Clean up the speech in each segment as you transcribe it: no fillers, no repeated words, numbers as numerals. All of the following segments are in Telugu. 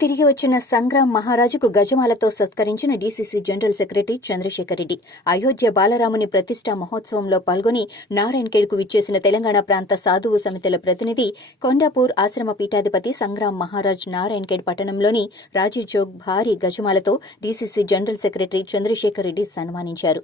తిరిగి వచ్చిన సంగ్రామ్ మహారాజుకు గజమాలతో సత్కరించిన DCC general secretary Chandrashekar Reddy. Ayodhya బాలరాముని ప్రతిష్ఠా మహోత్సవంలో పాల్గొని నారాయణఖేడ్కు విచ్చేసిన తెలంగాణ ప్రాంత సాధువు సమితుల ప్రతినిధి కొండాపూర్ ఆశ్రమ పీఠాధిపతి సంగ్రామ్ మహారాజ్ నారాయణఖేడ్ పట్టణంలోని రాజీవ్ చౌక్ భారీ గజమాలతో DCC general secretary Chandrashekar Reddy సన్మానించారు.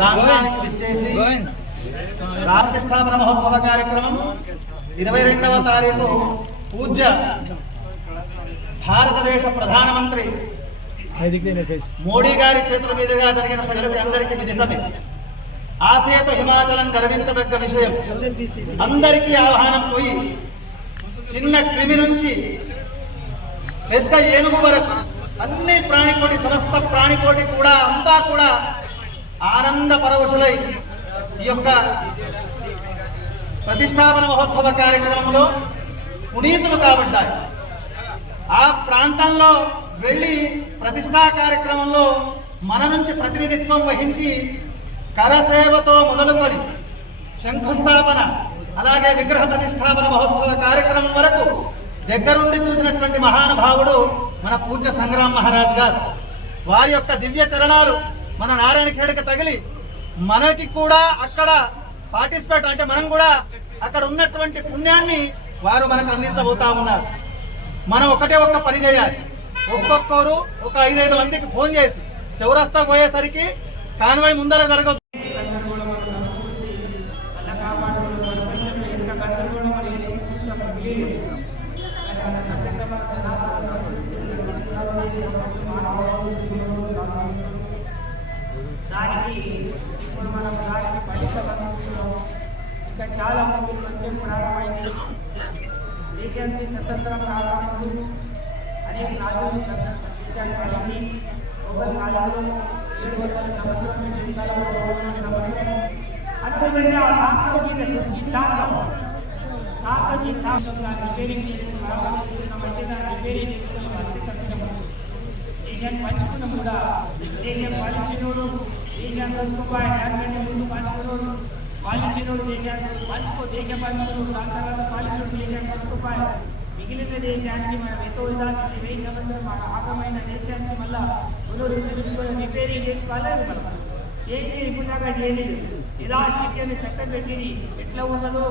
ప్రాంతానికి విచ్చేసి రామప్రతిష్ఠాపన మహోత్సవ కార్యక్రమం 22వ తారీఖు పూజ్య భారతదేశ ప్రధానమంత్రి మోడీ గారి చేతుల మీదుగా జరిగిన సంగతి అందరికీ విదితమే. ఆసేతు హిమాచలం గర్వించదగ్గ విషయం. అందరికీ ఆహ్వానం పోయి చిన్న క్రిమి నుంచి పెద్ద ఏనుగు వరకు అన్ని ప్రాణికోటి సమస్త ప్రాణికోటి కూడా అంతా కూడా ఆనంద పరవశులై ఈ యొక్క ప్రతిష్టాపన మహోత్సవ కార్యక్రమంలో పునీతులు కాబడ్డాయి. ఆ ప్రాంతంలో వెళ్ళి ప్రతిష్టా కార్యక్రమంలో మన నుంచి ప్రతినిధిత్వం వహించి కరసేవతో మొదలుకొని శంకుస్థాపన అలాగే విగ్రహ ప్రతిష్టాపన మహోత్సవ కార్యక్రమం వరకు దగ్గరుండి చూసినటువంటి మహానుభావుడు మన పూజ్య సంగ్రామ్ మహారాజ్ గారు. వారి యొక్క దివ్య చరణాలు మన నారాయణఖేడ్కి తగిలి మనకి కూడా అక్కడ పార్టిసిపేట్ అంటే మనం కూడా అక్కడ ఉన్నటువంటి పుణ్యాన్ని వారు మనకు అందించబోతా ఉన్నారు. మనం ఒక్క పని చేయాలి. ఒక్కొక్కరు ఒక 5-5 మందికి ఫోన్ చేసి చౌరస్తా పోయేసరికి కాన్వాయ్ ముందర జరగదు. దానికి ఇప్పుడు మనం దానికి పరిశ్రమలో ఇంకా చాలా మంది ప్రత్యేక ప్రారంభమైంది. దేశానికి స్వతంత్రం రావడం అనేక రాజులు దేశాన్ని కలిగి ఒక కాలంలో 700 సంవత్సరం నుంచి సంవత్సరం అదేవిధంగా రిపేరింగ్ చేసిన రిపేరింగ్ చేసుకుని మంత్రి కట్టినప్పుడు దేశాన్ని పంచుకున్నాం కూడా. దేశం పాలించినోడు దేశాన్ని తెలుసుకోవాలి, జాగ్రత్త ముందు పంచుకున్నాడు పాలించినోడు దేశాన్ని దేశం పంచుకున్నాడు, దాని తర్వాత పాలించినోడు దేశాన్ని పంచుకోవాలి. మిగిలిన దేశానికి మనం ఎంతో ఉదాల్సింది 1000 సంవత్సరం ఆగమైన దేశానికి మళ్ళీ పునరుద్ధరించుకొని రిపేరింగ్ చేసుకోవాలి. మనం ఏంటి ఇప్పుడు దాకా చేయలేదు. యథాస్థితి అని చట్టం పెట్టింది. ఎట్లా ఉన్నదో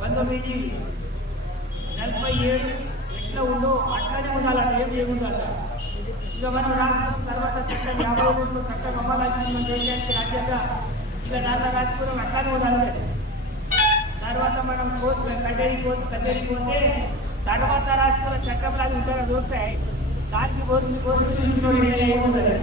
1947 ఎట్లా ఉందో అట్లానే ఉండాలంటే ఏం చేయకుండాలి. ఇక మనం రాసుకున్న తర్వాత చట్టం 52లో చట్టం అమలాల్సిన దేశానికి రాజ్యంగా ఇక దాంట్లో రాసుకున్నాం అట్లానే ఉండాలి. తర్వాత మనం కచేరీ పోతే తర్వాత రాసుకున్న చట్టంలో అది ఉంటారో దొరుకుతాయి. దానికి కోర్టు తీసుకుని ఏముండదు.